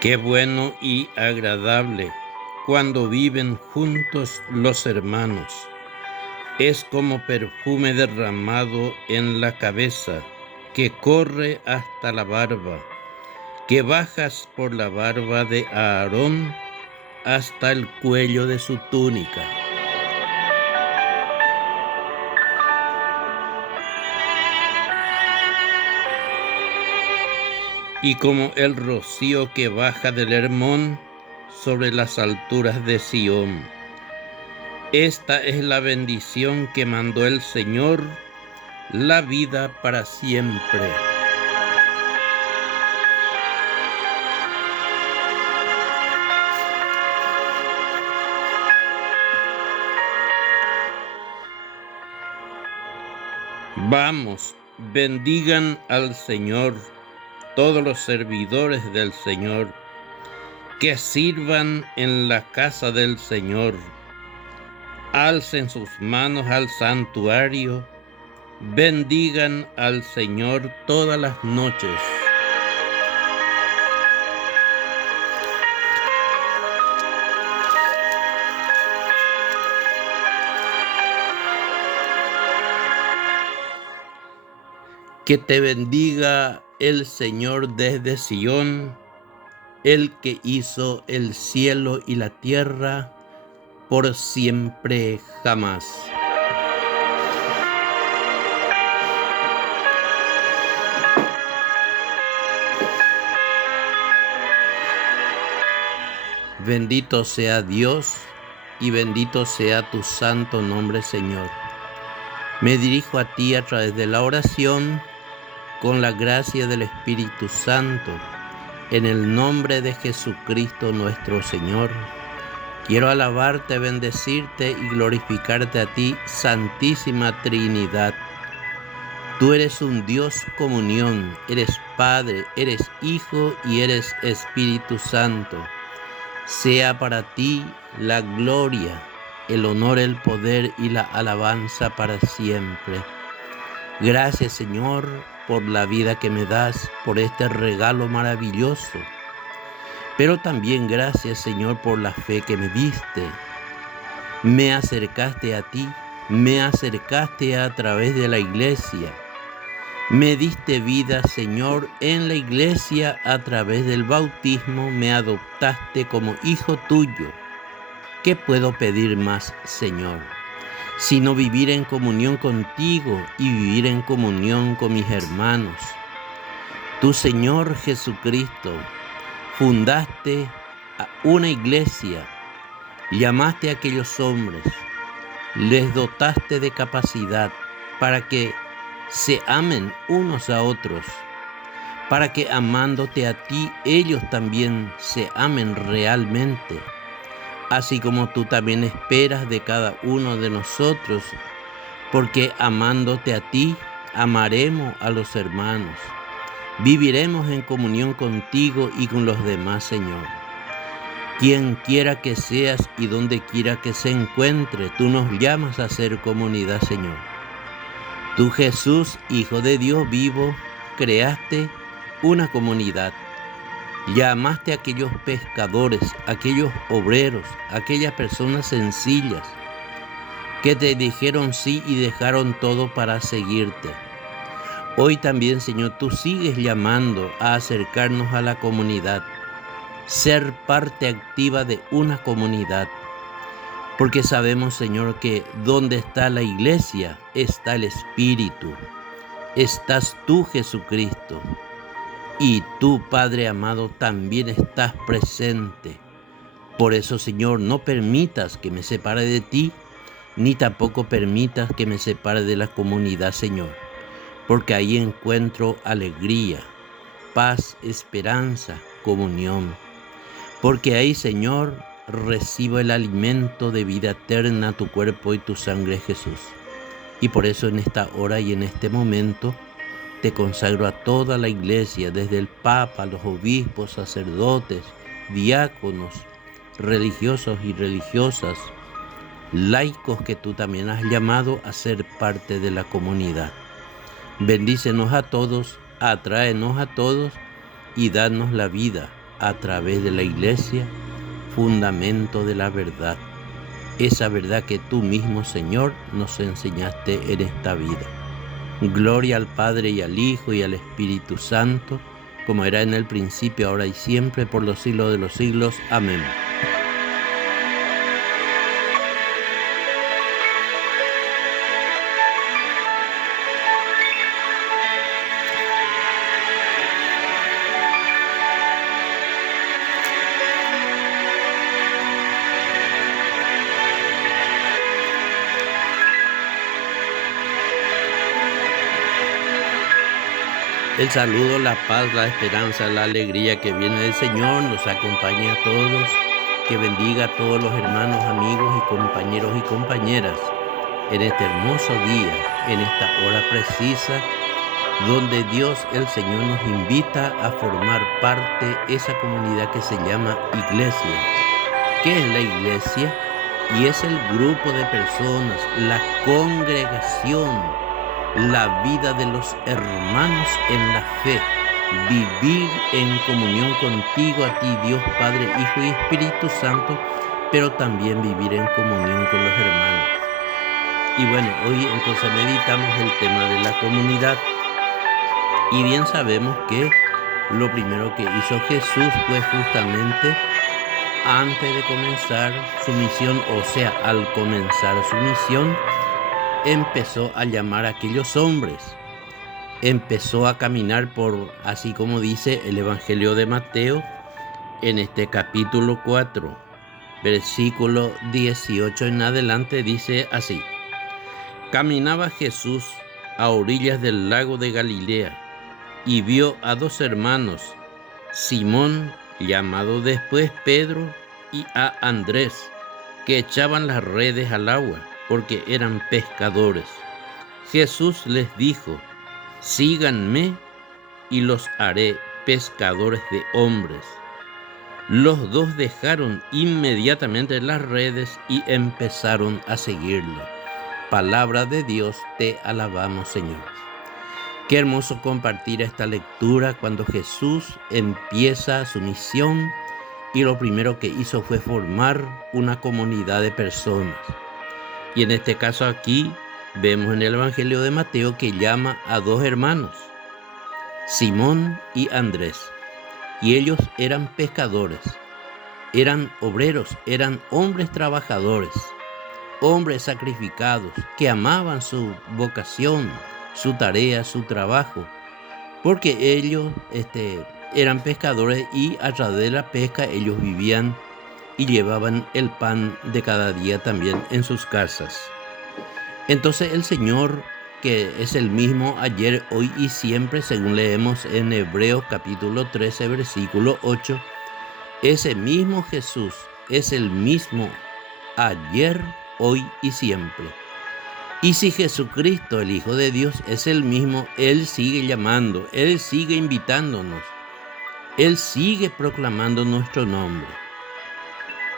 Qué bueno y agradable cuando viven juntos los hermanos. Es como perfume derramado en la cabeza, que corre hasta la barba, que bajas por la barba de Aarón hasta el cuello de su túnica. Y como el rocío que baja del Hermón sobre las alturas de Sión. Esta es la bendición que mandó el Señor, la vida para siempre. Vamos, bendigan al Señor todos los servidores del Señor, que sirvan en la casa del Señor. Alcen sus manos al santuario, bendigan al Señor todas las noches. Que te bendiga el Señor desde Sión, el que hizo el cielo y la tierra por siempre jamás. Bendito sea Dios y bendito sea tu santo nombre, Señor. Me dirijo a ti a través de la oración con la gracia del Espíritu Santo, en el nombre de Jesucristo nuestro Señor. Quiero alabarte, bendecirte y glorificarte a ti, Santísima Trinidad. Tú eres un Dios comunión, eres Padre, eres Hijo y eres Espíritu Santo. Sea para ti la gloria, el honor, el poder y la alabanza para siempre. Gracias, Señor, por la vida que me das, por este regalo maravilloso. Pero también gracias, Señor, por la fe que me diste. Me acercaste a ti, me acercaste a través de la iglesia. Me diste vida, Señor, en la iglesia a través del bautismo. Me adoptaste como hijo tuyo. ¿Qué puedo pedir más, Señor? Sino vivir en comunión contigo y vivir en comunión con mis hermanos. Tú, Señor Jesucristo, fundaste una iglesia, llamaste a aquellos hombres, les dotaste de capacidad para que se amen unos a otros, para que amándote a ti, ellos también se amen realmente. Así como tú también esperas de cada uno de nosotros, porque amándote a ti, amaremos a los hermanos. Viviremos en comunión contigo y con los demás, Señor. Quien quiera que seas y donde quiera que se encuentre, tú nos llamas a ser comunidad, Señor. Tú, Jesús, Hijo de Dios vivo, creaste una comunidad. Llamaste a aquellos pescadores, aquellos obreros, aquellas personas sencillas que te dijeron sí y dejaron todo para seguirte. Hoy también, Señor, tú sigues llamando a acercarnos a la comunidad, ser parte activa de una comunidad, porque sabemos, Señor, que donde está la iglesia está el Espíritu, estás tú, Jesucristo. Y tú, Padre amado, también estás presente. Por eso, Señor, no permitas que me separe de ti, ni tampoco permitas que me separe de la comunidad, Señor. Porque ahí encuentro alegría, paz, esperanza, comunión. Porque ahí, Señor, recibo el alimento de vida eterna, tu cuerpo y tu sangre, Jesús. Y por eso en esta hora y en este momento, te consagro a toda la iglesia, desde el Papa, los obispos, sacerdotes, diáconos, religiosos y religiosas, laicos que tú también has llamado a ser parte de la comunidad. Bendícenos a todos, atráenos a todos y danos la vida, a través de la iglesia, fundamento de la verdad. Esa verdad que tú mismo, Señor, nos enseñaste en esta vida. Gloria al Padre y al Hijo y al Espíritu Santo, como era en el principio, ahora y siempre, por los siglos de los siglos. Amén. El saludo, la paz, la esperanza, la alegría que viene del Señor nos acompañe a todos, que bendiga a todos los hermanos, amigos y compañeros y compañeras en este hermoso día, en esta hora precisa, donde Dios el Señor nos invita a formar parte de esa comunidad que se llama iglesia. ¿Qué es la iglesia? Y es el grupo de personas, la congregación, la vida de los hermanos en la fe, vivir en comunión contigo, a ti Dios Padre, Hijo y Espíritu Santo, pero también vivir en comunión con los hermanos. Y bueno, hoy entonces meditamos el tema de la comunidad. Y bien sabemos que lo primero que hizo Jesús fue justamente antes de comenzar su misión, o sea, al comenzar su misión, empezó a llamar a aquellos hombres. Empezó a caminar por, así como dice el Evangelio de Mateo, en este capítulo 4, versículo 18 en adelante, dice así: Caminaba Jesús a orillas del lago de Galilea y vio a dos hermanos, Simón, llamado después Pedro, y a Andrés, que echaban las redes al agua, porque eran pescadores. Jesús les dijo: Síganme y los haré pescadores de hombres. Los dos dejaron inmediatamente las redes y empezaron a seguirlo. Palabra de Dios, te alabamos, Señor. Qué hermoso compartir esta lectura cuando Jesús empieza su misión y lo primero que hizo fue formar una comunidad de personas. Y en este caso aquí vemos en el Evangelio de Mateo que llama a dos hermanos, Simón y Andrés. Y ellos eran pescadores, eran obreros, eran hombres trabajadores, hombres sacrificados que amaban su vocación, su tarea, su trabajo, porque ellos eran pescadores y a través de la pesca ellos vivían y llevaban el pan de cada día también en sus casas. Entonces el Señor, que es el mismo ayer, hoy y siempre, según leemos en Hebreos capítulo 13, versículo 8, ese mismo Jesús es el mismo ayer, hoy y siempre. Y si Jesucristo, el Hijo de Dios, es el mismo, Él sigue llamando, Él sigue invitándonos, Él sigue proclamando nuestro nombre.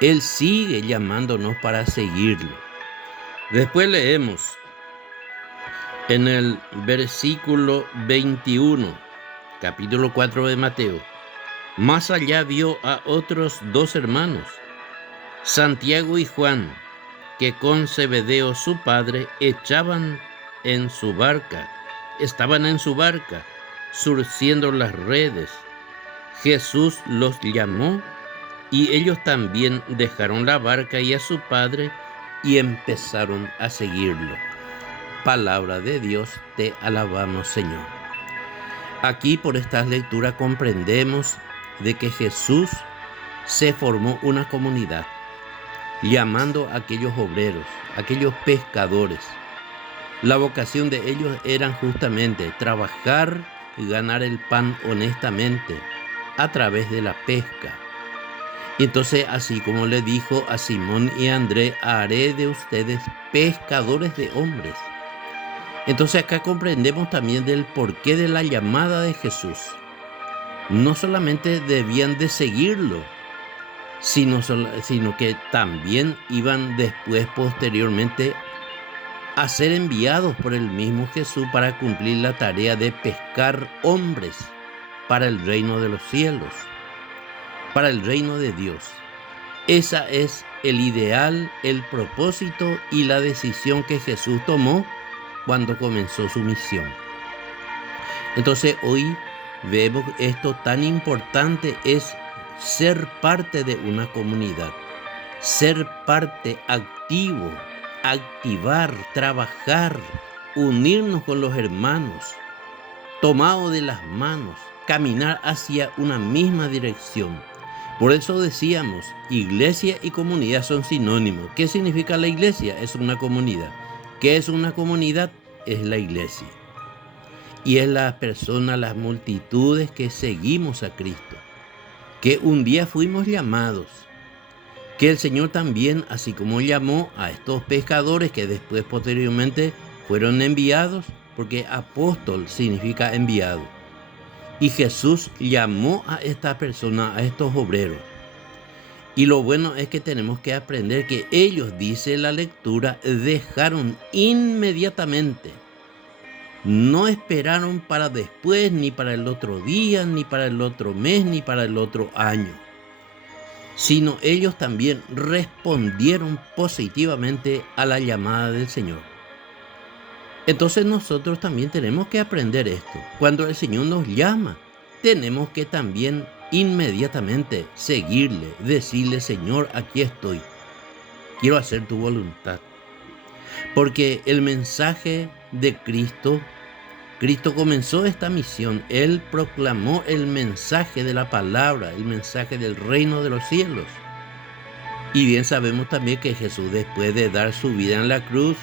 Él sigue llamándonos para seguirlo. Después leemos en el versículo 21, capítulo 4 de Mateo. Más allá vio a otros dos hermanos, Santiago y Juan, que con Zebedeo su padre estaban en su barca, surciendo las redes. Jesús los llamó y ellos también dejaron la barca y a su padre y empezaron a seguirlo. Palabra de Dios, te alabamos, Señor. Aquí por esta lectura comprendemos de que Jesús se formó una comunidad, llamando a aquellos obreros, aquellos pescadores. La vocación de ellos era justamente trabajar y ganar el pan honestamente a través de la pesca. Y entonces, así como le dijo a Simón y a Andrés, haré de ustedes pescadores de hombres. Entonces acá comprendemos también del porqué de la llamada de Jesús. No solamente debían de seguirlo, sino que también iban después, posteriormente, a ser enviados por el mismo Jesús para cumplir la tarea de pescar hombres para el reino de los cielos. para el reino de Dios. Esa es el ideal, el propósito y la decisión que Jesús tomó cuando comenzó su misión. Entonces hoy vemos esto tan importante es ser parte de una comunidad, ser parte activo, activar, trabajar, unirnos con los hermanos, tomado de las manos, caminar hacia una misma dirección. Por eso decíamos, iglesia y comunidad son sinónimos. ¿Qué significa la iglesia? Es una comunidad. ¿Qué es una comunidad? Es la iglesia. Y es las personas, las multitudes que seguimos a Cristo, que un día fuimos llamados, que el Señor también, así como llamó a estos pescadores que después posteriormente fueron enviados, porque apóstol significa enviado. Y Jesús llamó a estas personas, a estos obreros. Y lo bueno es que tenemos que aprender que ellos, dice la lectura, dejaron inmediatamente. No esperaron para después, ni para el otro día, ni para el otro mes, ni para el otro año, sino ellos también respondieron positivamente a la llamada del Señor. Entonces nosotros también tenemos que aprender esto. Cuando el Señor nos llama, tenemos que también inmediatamente seguirle, decirle: Señor, aquí estoy, quiero hacer tu voluntad. Porque el mensaje de Cristo comenzó esta misión. Él proclamó el mensaje de la palabra, el mensaje del reino de los cielos. Y bien sabemos también que Jesús, después de dar su vida en la cruz,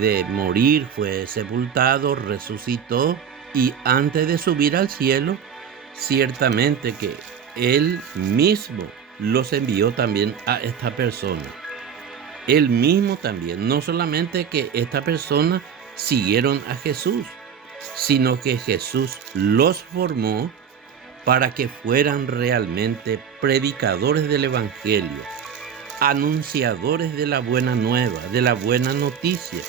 de morir, fue sepultado, resucitó, y antes de subir al cielo, ciertamente que Él mismo los envió también a esta persona. Él mismo también, no solamente que esta persona siguieron a Jesús, sino que Jesús los formó para que fueran realmente predicadores del Evangelio, anunciadores de la buena nueva, de la buena noticia.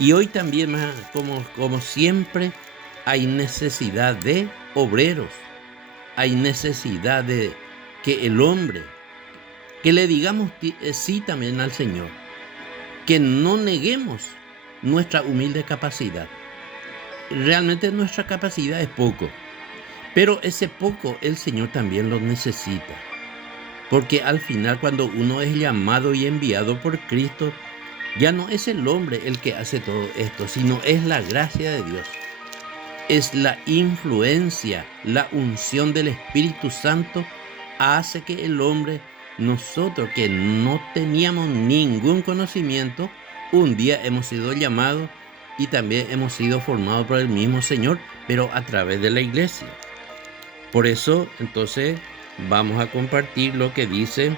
Y hoy también, como siempre, hay necesidad de obreros, hay necesidad de que el hombre, que le digamos sí también al Señor, que no neguemos nuestra humilde capacidad. Realmente nuestra capacidad es poco, pero ese poco el Señor también lo necesita. Porque al final, cuando uno es llamado y enviado por Cristo, ya no es el hombre el que hace todo esto, sino es la gracia de Dios. Es la influencia, la unción del Espíritu Santo hace que el hombre, nosotros que no teníamos ningún conocimiento, un día hemos sido llamados y también hemos sido formados por el mismo Señor, pero a través de la iglesia. Por eso, entonces, vamos a compartir lo que dice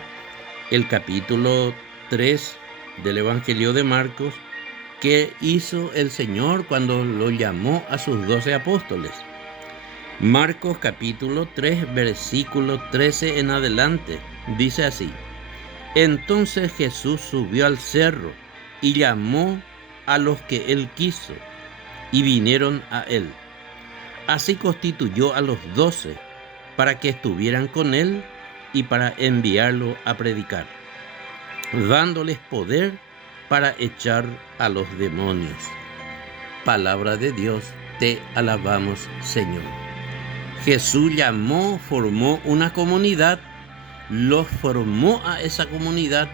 el capítulo 3 del Evangelio de Marcos, que hizo el Señor cuando lo llamó a sus 12 apóstoles. Marcos capítulo 3, versículo 13 en adelante, dice así: Entonces Jesús subió al cerro y llamó a los que él quiso, y vinieron a él. Así constituyó a los 12 para que estuvieran con él y para enviarlo a predicar, dándoles poder para echar a los demonios. Palabra de Dios, te alabamos, Señor. Jesús llamó, formó una comunidad, los formó a esa comunidad,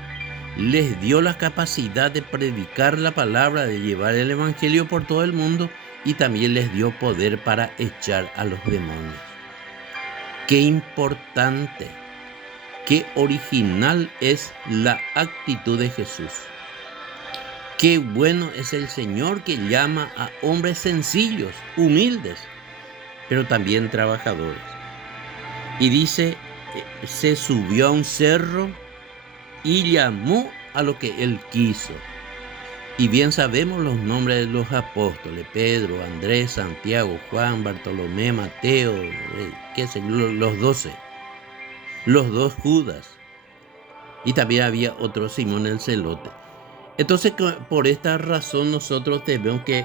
les dio la capacidad de predicar la palabra, de llevar el evangelio por todo el mundo, y también les dio poder para echar a los demonios. Qué importante, qué original es la actitud de Jesús. Qué bueno es el Señor que llama a hombres sencillos, humildes, pero también trabajadores. Y dice, se subió a un cerro y llamó a lo que él quiso. Y bien sabemos los nombres de los apóstoles: Pedro, Andrés, Santiago, Juan, Bartolomé, Mateo, los 12, los 2 Judas, y también había otro Simón el Celote. Entonces, por esta razón nosotros tenemos que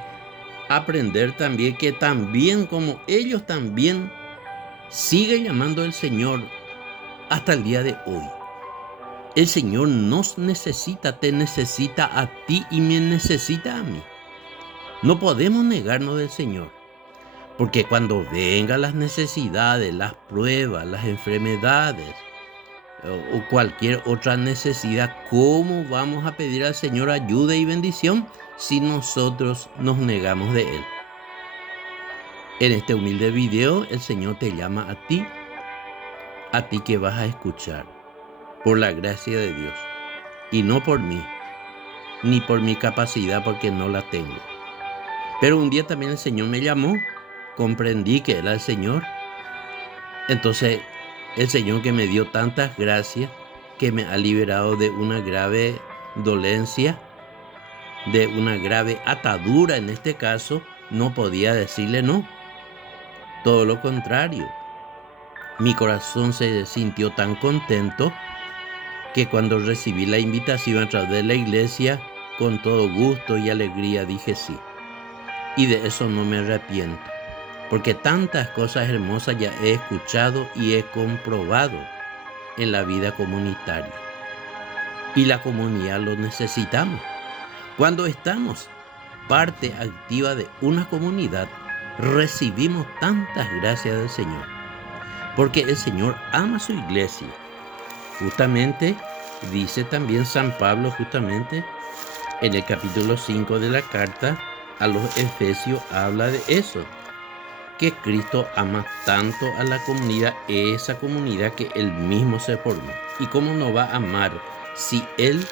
aprender también que también como ellos también siguen llamando al Señor hasta el día de hoy. El Señor nos necesita, te necesita a ti y me necesita a mí. No podemos negarnos del Señor, porque cuando vengan las necesidades, las pruebas, las enfermedades o cualquier otra necesidad, ¿cómo vamos a pedir al Señor ayuda y bendición si nosotros nos negamos de Él? En este humilde video, el Señor te llama a ti que vas a escuchar, por la gracia de Dios, y no por mí, ni por mi capacidad, porque no la tengo. Pero un día también el Señor me llamó, comprendí que era el Señor. Entonces, el Señor que me dio tantas gracias, que me ha liberado de una grave dolencia, de una grave atadura en este caso, no podía decirle no. Todo lo contrario. Mi corazón se sintió tan contento que cuando recibí la invitación a través de la iglesia, con todo gusto y alegría dije sí. Y de eso no me arrepiento, porque tantas cosas hermosas ya he escuchado y he comprobado en la vida comunitaria. Y la comunidad lo necesitamos. Cuando estamos parte activa de una comunidad, recibimos tantas gracias del Señor, porque el Señor ama a su iglesia. Justamente dice también San Pablo, justamente en el capítulo 5 de la carta a los Efesios, habla de eso, que Cristo ama tanto a la comunidad, esa comunidad que Él mismo se formó. ¿Y cómo no va a amar si Él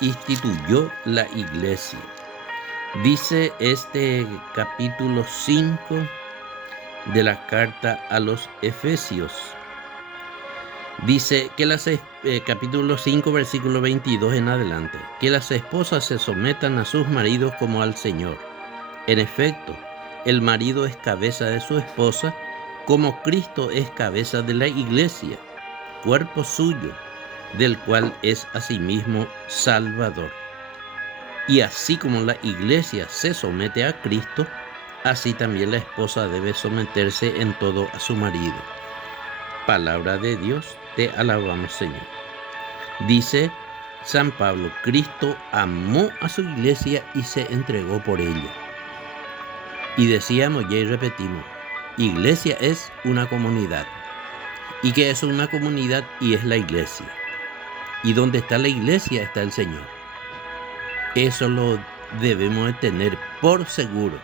instituyó la iglesia? Dice este capítulo 5 de la carta a los Efesios. Dice que capítulo 5, versículo 22 en adelante, que las esposas se sometan a sus maridos como al Señor. En efecto, el marido es cabeza de su esposa, como Cristo es cabeza de la iglesia, cuerpo suyo, del cual es asimismo Salvador. Y así como la iglesia se somete a Cristo, así también la esposa debe someterse en todo a su marido. Palabra de Dios, te alabamos, Señor. Dice San Pablo, Cristo amó a su iglesia y se entregó por ella. Y decíamos ya y repetimos, iglesia es una comunidad. ¿Y qué es una comunidad? Y es la iglesia. Y donde está la iglesia está el Señor. Eso lo debemos de tener por seguro.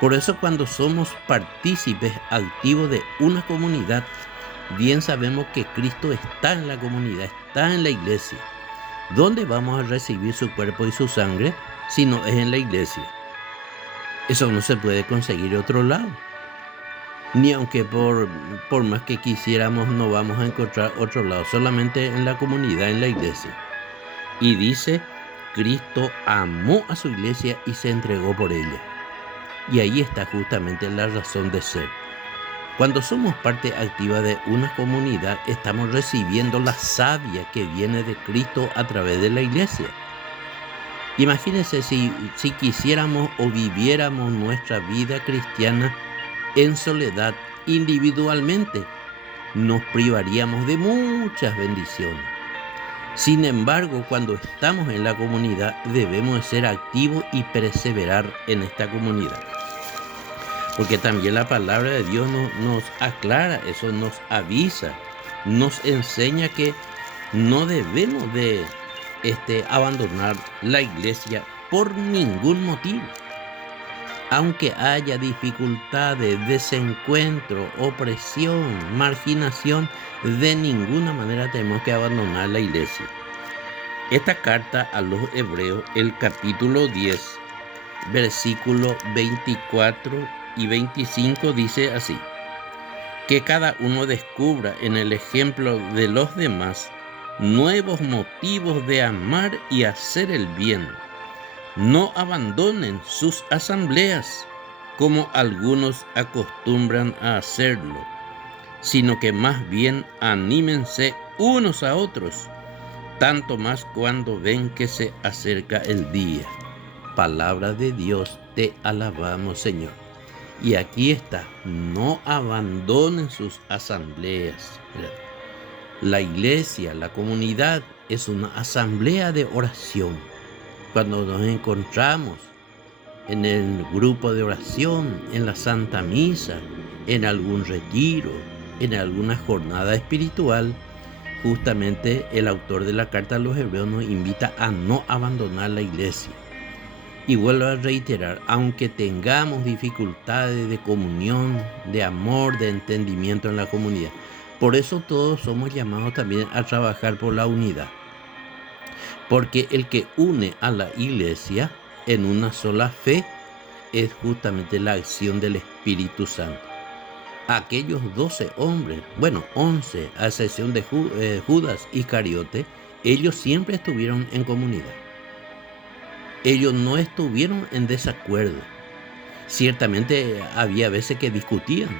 Por eso cuando somos partícipes activos de una comunidad, bien sabemos que Cristo está en la comunidad, está en la iglesia. ¿Dónde vamos a recibir su cuerpo y su sangre si no es en la iglesia? Eso no se puede conseguir de otro lado. Ni aunque por más que quisiéramos no vamos a encontrar otro lado, solamente en la comunidad, en la iglesia. Y dice, Cristo amó a su iglesia y se entregó por ella. Y ahí está justamente la razón de ser. Cuando somos parte activa de una comunidad, estamos recibiendo la savia que viene de Cristo a través de la iglesia. Imagínense si quisiéramos o viviéramos nuestra vida cristiana en soledad, individualmente, nos privaríamos de muchas bendiciones. Sin embargo, cuando estamos en la comunidad, debemos de ser activos y perseverar en esta comunidad. Porque también la palabra de Dios nos aclara, eso nos avisa, nos enseña que no debemos de abandonar la iglesia por ningún motivo. Aunque haya dificultades, desencuentro, opresión, marginación, de ninguna manera tenemos que abandonar la iglesia. Esta carta a los Hebreos, el capítulo 10, versículo 24 y 25 dice así: que cada uno descubra en el ejemplo de los demás nuevos motivos de amar y hacer el bien. No abandonen sus asambleas, como algunos acostumbran a hacerlo, sino que más bien anímense unos a otros, tanto más cuando ven que se acerca el día. Palabra de Dios, te alabamos, Señor. Y aquí está, no abandonen sus asambleas. La iglesia, la comunidad, es una asamblea de oración. Cuando nos encontramos en el grupo de oración, en la Santa Misa, en algún retiro, en alguna jornada espiritual, justamente el autor de la carta a los Hebreos nos invita a no abandonar la iglesia. Y vuelvo a reiterar, aunque tengamos dificultades de comunión, de amor, de entendimiento en la comunidad, por eso todos somos llamados también a trabajar por la unidad. Porque el que une a la iglesia en una sola fe es justamente la acción del Espíritu Santo. Aquellos 12 hombres, 11, a excepción de Judas Iscariote, ellos siempre estuvieron en comunidad. Ellos no estuvieron en desacuerdo. Ciertamente había veces que discutían.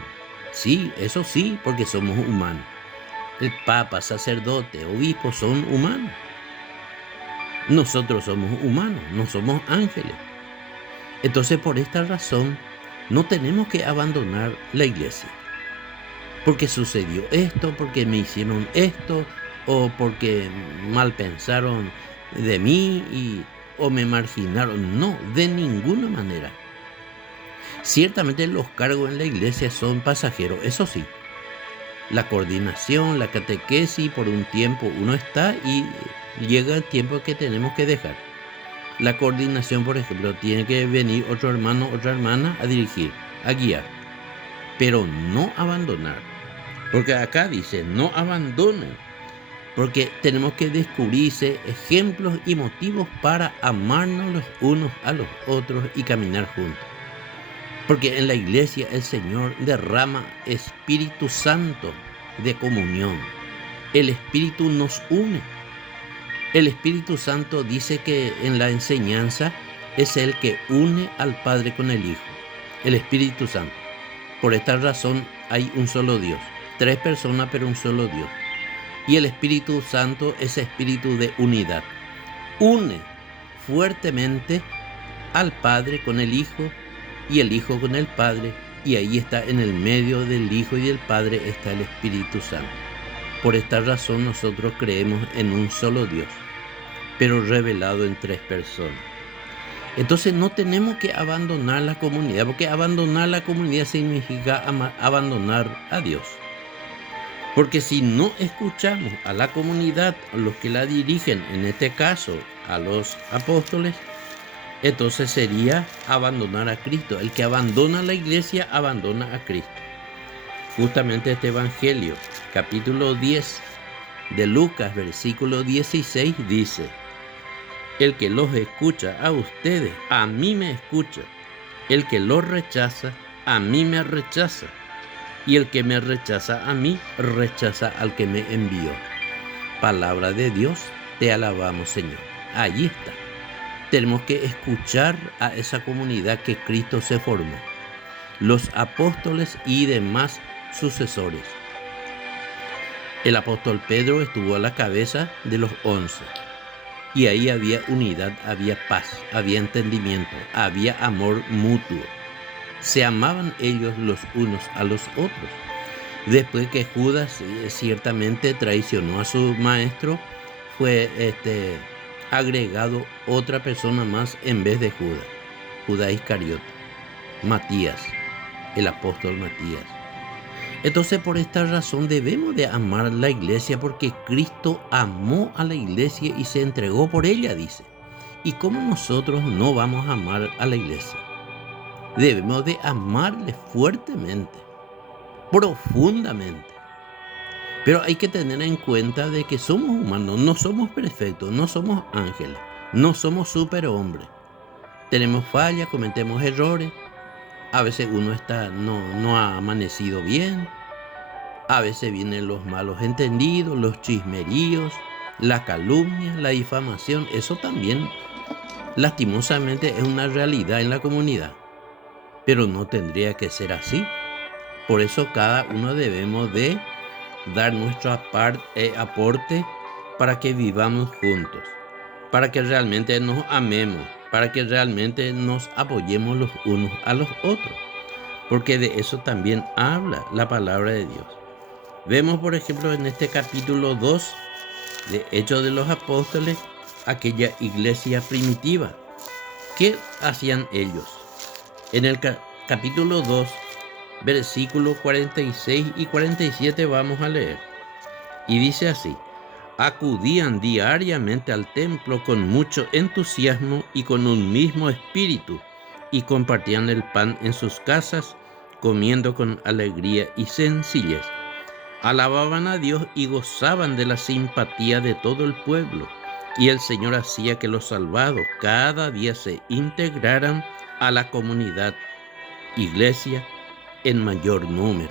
Sí, eso sí, porque somos humanos. El papa, sacerdote, obispo son humanos. Nosotros somos humanos, no somos ángeles. Entonces, por esta razón, no tenemos que abandonar la iglesia. Porque sucedió esto, porque me hicieron esto, o porque mal pensaron de mí o me marginaron. No, de ninguna manera. Ciertamente los cargos en la iglesia son pasajeros, eso sí. La coordinación, la catequesis, por un tiempo uno está y llega el tiempo que tenemos que dejar. La coordinación, por ejemplo, tiene que venir otro hermano, otra hermana a dirigir, a guiar, pero no abandonar. Porque acá dice, no abandonen, porque tenemos que descubrirse ejemplos y motivos para amarnos los unos a los otros y caminar juntos. Porque en la iglesia el Señor derrama Espíritu Santo de comunión. El Espíritu nos une. El Espíritu Santo dice que en la enseñanza es el que une al Padre con el Hijo. El Espíritu Santo. Por esta razón hay un solo Dios. 3 personas pero un solo Dios. Y el Espíritu Santo es espíritu de unidad. Une fuertemente al Padre con el Hijo y el Hijo con el Padre, y ahí está en el medio del Hijo y del Padre está el Espíritu Santo. Por esta razón nosotros creemos en un solo Dios, pero revelado en 3 personas. Entonces no tenemos que abandonar la comunidad, porque abandonar la comunidad significa abandonar a Dios. Porque si no escuchamos a la comunidad, a los que la dirigen, en este caso a los apóstoles, entonces sería abandonar a Cristo. El que abandona la iglesia, abandona a Cristo. Justamente este Evangelio, capítulo 10 de Lucas, versículo 16, dice: el que los escucha a ustedes, a mí me escucha. El que los rechaza, a mí me rechaza. Y el que me rechaza a mí, rechaza al que me envió. Palabra de Dios, te alabamos, Señor. Allí está. Tenemos que escuchar a esa comunidad que Cristo se formó, los apóstoles y demás sucesores. El apóstol Pedro estuvo a la cabeza de los 11 y ahí había unidad, había paz, había entendimiento, había amor mutuo. Se amaban ellos los unos a los otros. Después que Judas ciertamente traicionó a su maestro, fue agregado otra persona más en vez de Judas, Judas Iscariote, Matías, el apóstol Matías. Entonces por esta razón debemos de amar la iglesia, porque Cristo amó a la iglesia y se entregó por ella, dice. ¿Y cómo nosotros no vamos a amar a la iglesia? Debemos de amarle fuertemente, profundamente. Pero hay que tener en cuenta de que somos humanos, no somos perfectos, no somos ángeles, no somos superhombres. Tenemos fallas, cometemos errores. A veces uno no ha amanecido bien. A veces vienen los malos entendidos, los chismeríos, la calumnia, la difamación. Eso también, lastimosamente, es una realidad en la comunidad. Pero no tendría que ser así. Por eso cada uno debemos de dar nuestro aporte para que vivamos juntos, para que realmente nos amemos, para que realmente nos apoyemos los unos a los otros, porque de eso también habla la palabra de Dios. Vemos, por ejemplo, en este capítulo 2 de Hechos de los Apóstoles, aquella iglesia primitiva. ¿Qué hacían ellos? En el capítulo 2, versículos 46 y 47 vamos a leer. Y dice así: acudían diariamente al templo con mucho entusiasmo y con un mismo espíritu, y compartían el pan en sus casas, comiendo con alegría y sencillez. Alababan a Dios y gozaban de la simpatía de todo el pueblo, y el Señor hacía que los salvados cada día se integraran a la comunidad, iglesia, en mayor número.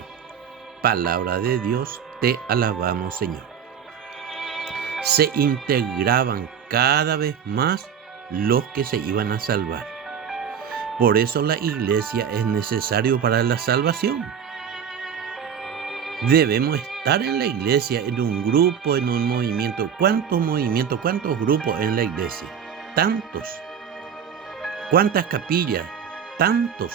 Palabra de Dios, te alabamos, Señor. Se integraban cada vez más los que se iban a salvar. Por eso la iglesia es necesario para la salvación. Debemos estar en la iglesia, en un grupo, en un movimiento. ¿Cuántos movimientos, cuántos grupos en la iglesia? Tantos. ¿Cuántas capillas? Tantos.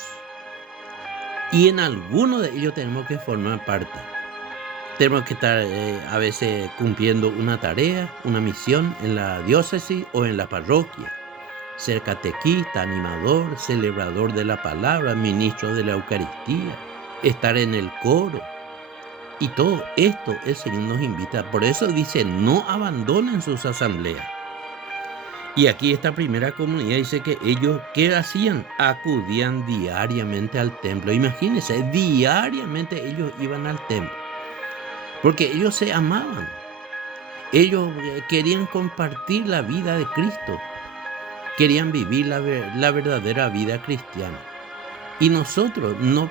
Y en alguno de ellos tenemos que formar parte. Tenemos que estar a veces cumpliendo una tarea, una misión en la diócesis o en la parroquia. Ser catequista, animador, celebrador de la palabra, ministro de la Eucaristía, estar en el coro. Y todo esto el Señor nos invita. Por eso dice, no abandonen sus asambleas. Y aquí esta primera comunidad dice que ellos, ¿qué hacían? Acudían diariamente al templo. Imagínense, diariamente ellos iban al templo. Porque ellos se amaban. Ellos querían compartir la vida de Cristo. Querían vivir la verdadera vida cristiana. Y nosotros no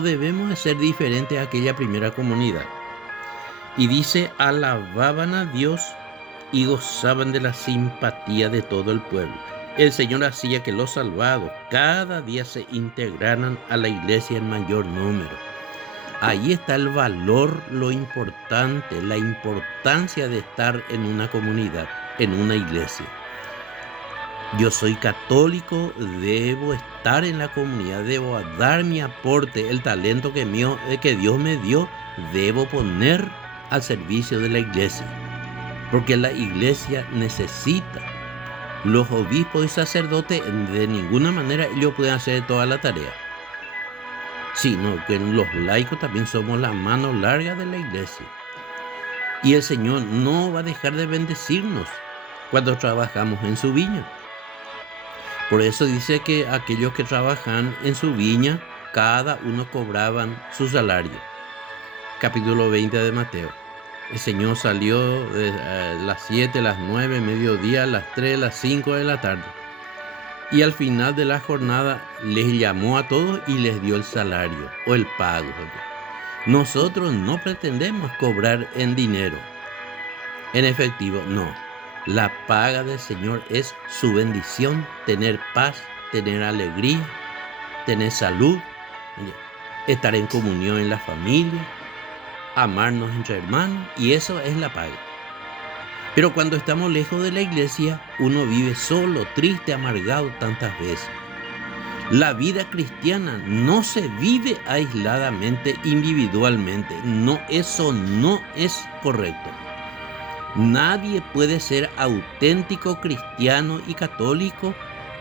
debemos de ser diferentes a aquella primera comunidad. Y dice, alababan a Dios y gozaban de la simpatía de todo el pueblo. El Señor hacía que los salvados cada día se integraran a la iglesia en mayor número. Ahí está el valor, lo importante, la importancia de estar en una comunidad, en una iglesia. Yo soy católico, debo estar en la comunidad, debo dar mi aporte, el talento que Dios me dio, debo poner al servicio de la iglesia. Porque la iglesia necesita. Los obispos y sacerdotes de ninguna manera ellos pueden hacer toda la tarea. Sino que los laicos también somos la mano larga de la iglesia. Y el Señor no va a dejar de bendecirnos cuando trabajamos en su viña. Por eso dice que aquellos que trabajan en su viña, cada uno cobraban su salario. Capítulo 20 de Mateo. El Señor salió de las 7, las 9, mediodía, las 3, las 5 de la tarde. Y al final de la jornada les llamó a todos y les dio el salario o el pago. Nosotros no pretendemos cobrar en dinero, en efectivo, no. La paga del Señor es su bendición, tener paz, tener alegría, tener salud, estar en comunión en la familia, amarnos entre hermanos, y eso es la paga. Pero cuando estamos lejos de la iglesia, uno vive solo, triste, amargado tantas veces. La vida cristiana no se vive aisladamente, individualmente. No, eso no es correcto. Nadie puede ser auténtico cristiano y católico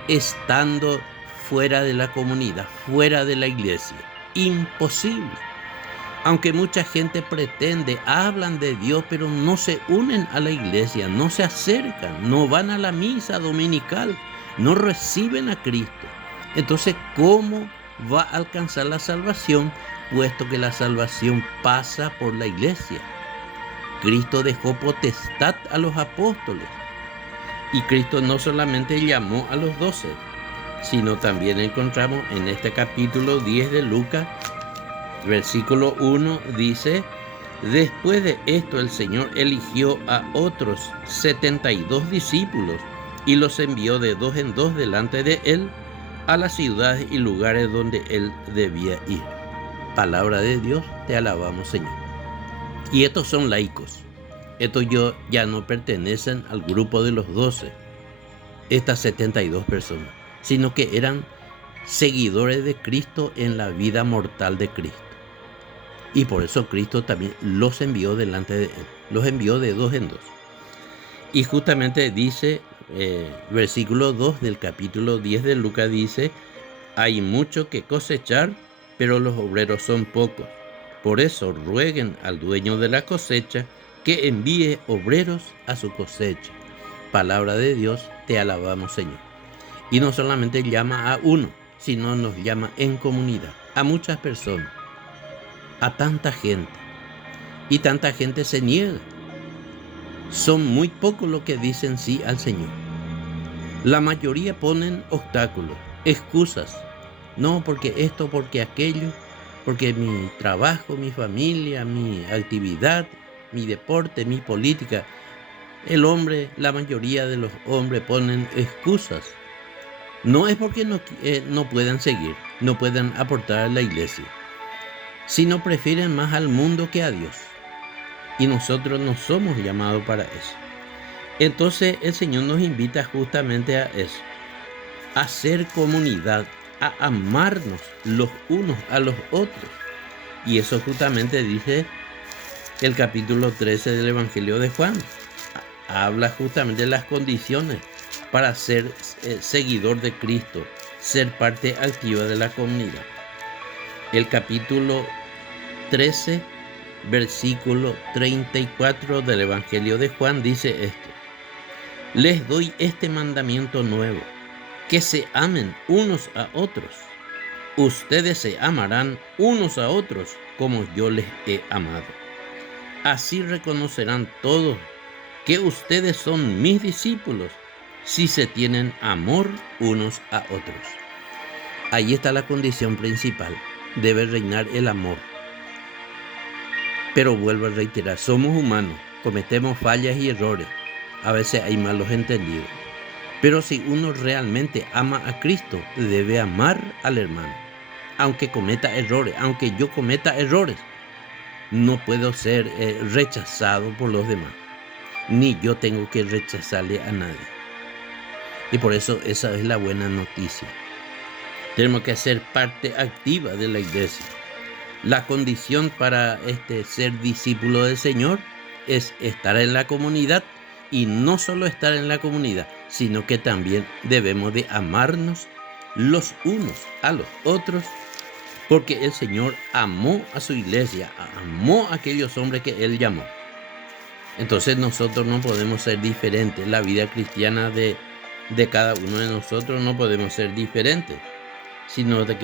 estando fuera de la comunidad, fuera de la iglesia. Imposible. Aunque mucha gente pretende, hablan de Dios, pero no se unen a la iglesia, no se acercan, no van a la misa dominical, no reciben a Cristo. Entonces, ¿cómo va a alcanzar la salvación? Puesto que la salvación pasa por la iglesia. Cristo dejó potestad a los apóstoles. Y Cristo no solamente llamó a los 12, sino también encontramos en este capítulo 10 de Lucas, versículo 1, dice: después de esto el Señor eligió a otros 72 discípulos y los envió de 2 en 2 delante de él a las ciudades y lugares donde él debía ir. Palabra de Dios, te alabamos, Señor. Y estos son laicos. Estos ya no pertenecen al grupo de los 12, estas 72 personas, sino que eran seguidores de Cristo en la vida mortal de Cristo. Y por eso Cristo también los envió delante de él, los envió de dos en dos. Y justamente dice, versículo 2 del capítulo 10 de Lucas dice, hay mucho que cosechar, pero los obreros son pocos. Por eso rueguen al dueño de la cosecha que envíe obreros a su cosecha. Palabra de Dios, te alabamos, Señor. Y no solamente llama a uno, sino nos llama en comunidad, a muchas personas, a tanta gente. Y tanta gente se niega. Son muy pocos los que dicen sí al Señor. La mayoría ponen obstáculos, excusas. No, porque esto, porque aquello, porque mi trabajo, mi familia, mi actividad, mi deporte, mi política. El hombre, la mayoría de los hombres ponen excusas. No es porque no puedan seguir, no puedan aportar a la iglesia, sino prefieren más al mundo que a Dios. Y nosotros no somos llamados para eso. Entonces el Señor nos invita justamente a eso, a hacer comunidad, a amarnos los unos a los otros. Y eso justamente dice el capítulo 13 del Evangelio de Juan. Habla justamente de las condiciones para ser seguidor de Cristo, ser parte activa de la comunidad. El capítulo 13, versículo 34 del Evangelio de Juan dice esto: les doy este mandamiento nuevo, que se amen unos a otros. Ustedes se amarán unos a otros como yo les he amado. Así reconocerán todos que ustedes son mis discípulos, si se tienen amor unos a otros. Ahí está la condición principal. Debe reinar el amor. Pero vuelvo a reiterar, somos humanos, cometemos fallas y errores. A veces hay malos entendidos. Pero si uno realmente ama a Cristo, debe amar al hermano. Aunque cometa errores, aunque yo cometa errores, no puedo ser rechazado por los demás. Ni yo tengo que rechazarle a nadie. Y por eso esa es la buena noticia. Tenemos que ser parte activa de la iglesia. La condición para ser discípulo del Señor es estar en la comunidad, y no solo estar en la comunidad, sino que también debemos de amarnos los unos a los otros, porque el Señor amó a su iglesia, amó a aquellos hombres que Él llamó. Entonces nosotros no podemos ser diferentes. La vida cristiana de cada uno de nosotros no podemos ser diferentes, sino de que